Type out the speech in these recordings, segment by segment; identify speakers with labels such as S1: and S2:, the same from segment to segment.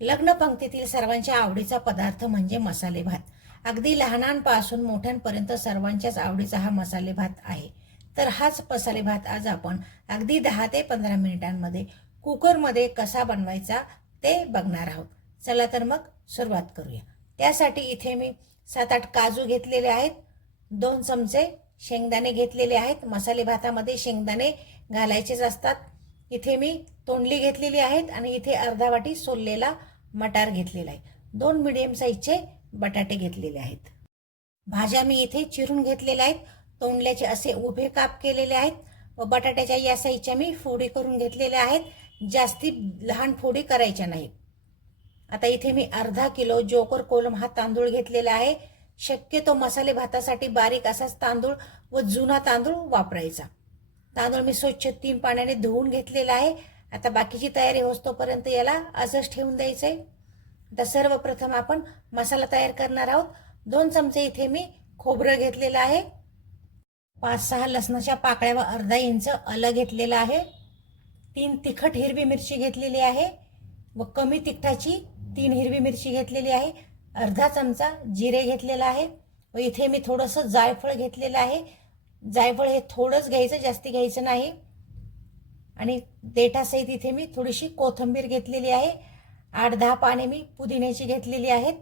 S1: लग्न पंक्तीतील सर्वांच्या आवडीचा पदार्थ म्हणजे मसाले भात. अगदी लहानांपासून मोठ्यांपर्यंत सर्वांच्याच आवडीचा हा मसाले भात आहे. तर हाच मसाले भात आज आपण अगदी दहा ते पंधरा मिनिटांमध्ये कुकरमध्ये कसा बनवायचा ते बघणार आहोत. चला तर मग सुरुवात करूया. त्यासाठी इथे मी सात आठ काजू घेतलेले आहेत. दोन चमचे शेंगदाणे घेतलेले आहेत. मसाले भातामध्ये शेंगदाणे घालायचेच असतात. इथे मी तोंडली घेतलेली आहेत आणि इथे अर्धा वाटी सोललेला मटार घेतलेला आहे. दोन मिडियम साईजचे बटाटे घेतलेले आहेत. भाज्या मी इथे चिरून घेतलेल्या आहेत. तोंडल्याचे असे उभे काप केलेले आहेत. व बटाट्याच्या या साईजच्या मी फोडी करून घेतलेल्या आहेत. जास्ती लहान फोडी करायच्या नाहीत आता इथे मी अर्धा किलो जोकर कोलम हा तांदूळ घेतलेला आहे. शक्यतो मसाले भातासाठी बारीक असाच तांदूळ व जुना तांदूळ वापरायचा. तांदूळ मी स्वच्छ तीन पाण्याने धुवून घेतलेला आहे. आता बाकीची तयारी होतोपर्यंत याला असंच ठेवून द्यायचं आहे आता सर्वप्रथम आपण मसाला तयार करणार आहोत. दोन चमचे इथे मी खोबरं घेतलेलं आहे. पाच सहा लसणाच्या पाकळ्या व अर्धा इंच आलं घेतलेलं आहे. तीन तिखट हिरवी मिरची घेतलेली आहे व कमी तिखटाची तीन हिरवी मिरची घेतलेली आहे. अर्धा चमचा जिरे घेतलेला आहे व इथे मी थोडंसं जायफळ घेतलेलं आहे. जायफळ हे थोडंच घ्यायचं जास्ती घ्यायचं नाही. आणि देठासहित इथे मी थोडीशी कोथिंबीर घेतलेली आहे. आठ दहा पाने मी पुदिन्याची घेतलेली आहेत.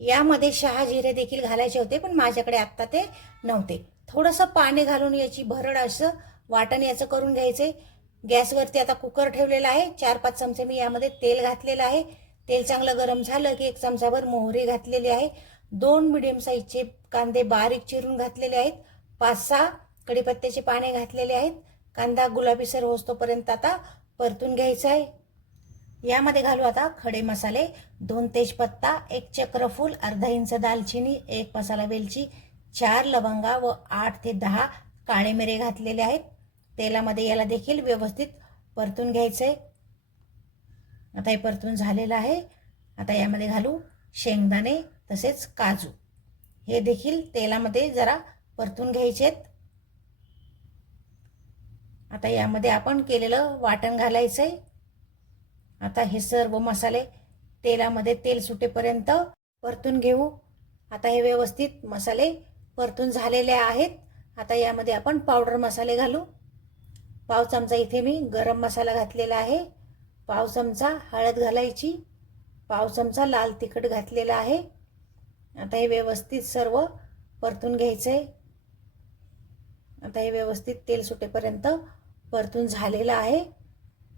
S1: यामध्ये शहा जिरे देखील घालायचे होते पण माझ्याकडे आत्ता ते नव्हते. थोडंसं पाणी घालून याची भरड असं वाटण याचं करून घ्यायचे. गॅसवरती आता कुकर ठेवलेला आहे. चार पाच चमचे मी यामध्ये तेल घातलेलं आहे. तेल चांगलं गरम झालं की एक चमचाभर मोहरी घातलेली आहे. दोन मिडियम साईजचे कांदे बारीक चिरून घातलेले आहेत. पाच सहा कडीपत्त्याची पाने घातलेले आहेत. कांदा गुलाबीसर होतोपर्यंत आता परतून घ्यायचा आहे. यामध्ये घालू आता खडे मसाले दोन तेजपत्ता एक चक्रफूल अर्धा इंच दालचिनी एक मसाला वेलची चार लवंगा व आठ ते दहा काळे मिरे घातलेले आहेत. तेलामध्ये याला देखील व्यवस्थित परतून घ्यायचं आहे. आता हे परतून झालेलं आहे. आता यामध्ये घालू शेंगदाणे तसेच काजू. हे देखील तेलामध्ये जरा परतून घ्यायचे आहेत आता यामध्ये आपण केलेलं वाटण घालायचं आहे आता हे सर्व मसाले तेलामध्ये तेल सुटेपर्यंत परतून घेऊ. आता हे व्यवस्थित मसाले परतून झालेले आहेत. आता यामध्ये आपण पावडर मसाले घालू. पाव चमचा इथे मी गरम मसाला घातलेला आहे. पाव चमचा हळद घालायची. पाव चमचा लाल तिखट घातलेला आहे. आता हे व्यवस्थित सर्व परतून घ्यायचं आहे आता हे व्यवस्थित तेल सुटेपर्यंत परतून झालेलं आहे.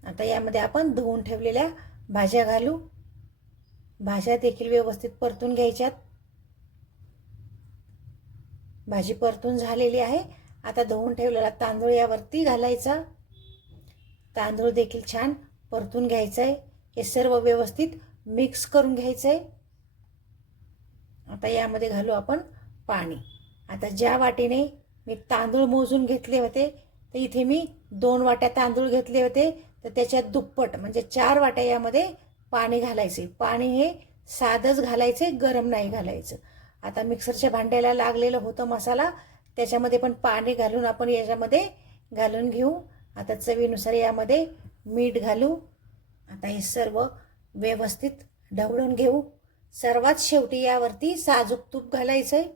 S1: आता यामध्ये आपण धुवून ठेवलेल्या भाज्या घालू. भाज्या देखील व्यवस्थित परतून घ्यायच्यात. भाजी परतून झालेली आहे. आता धुवून ठेवलेला तांदूळ यावरती घालायचा. तांदूळ देखील छान परतून घ्यायचं आहे हे सर्व व्यवस्थित मिक्स करून घ्यायचं आहे आता यामध्ये घालू आपण पाणी. आता ज्या वाटीने मी तांदूळ मोजून घेतले होते. तर इथे मी दोन वाट्या तांदूळ घेतले होते. तर त्याच्यात दुप्पट म्हणजे चार वाट्या यामध्ये पाणी घालायचे. पाणी हे साधंच घालायचे गरम नाही घालायचं. आता मिक्सरच्या भांड्याला लागलेलं होतं मसाला त्याच्यामध्ये पण पाणी घालून आपण याच्यामध्ये घालून घेऊ. आता चवीनुसार यामध्ये मीठ घालू. आता हे सर्व व्यवस्थित ढवळून घेऊ. सर्वात शेवटी यावरती साजूक तूप घालायचं आहे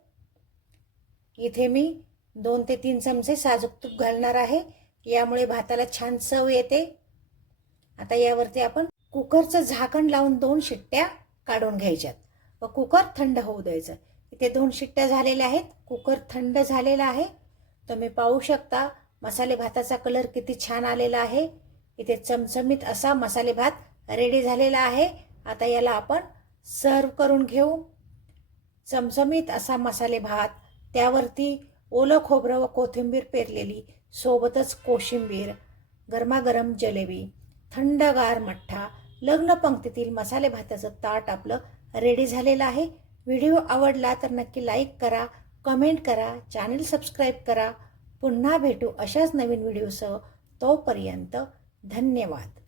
S1: इथे मी दोन ते तीन चमचे साजूक तूप घालणार आहे. यामुळे भाताला छान चव येते. आता यावरती आपण कुकरचं झाकण लावून दोन शिट्ट्या काढून घ्यायच्यात. व कुकर थंड होऊ द्यायचं. इथे दोन शिट्ट्या झालेल्या आहेत. कुकर थंड झालेला आहे. तुम्ही पाहू शकता मसाले भाताचा कलर किती छान आलेला आहे. इथे चमचमीत असा मसाले भात रेडी झालेला आहे. आता याला आपण सर्व करून घेऊ. चमचमीत असा मसाले भात त्यावरती ओलं खोबरं व कोथिंबीर पेरलेली सोबतच कोशिंबीर गरमागरम जलेबी थंडगार मठ्ठा लग्न पंक्तीतील मसाले भाताचं ताट आपलं रेडी झालेलं आहे. व्हिडिओ आवडला तर नक्की लाईक करा कमेंट करा चॅनल सबस्क्राईब करा. पुन्हा भेटू अशाच नवीन व्हिडिओसह तोपर्यंत धन्यवाद.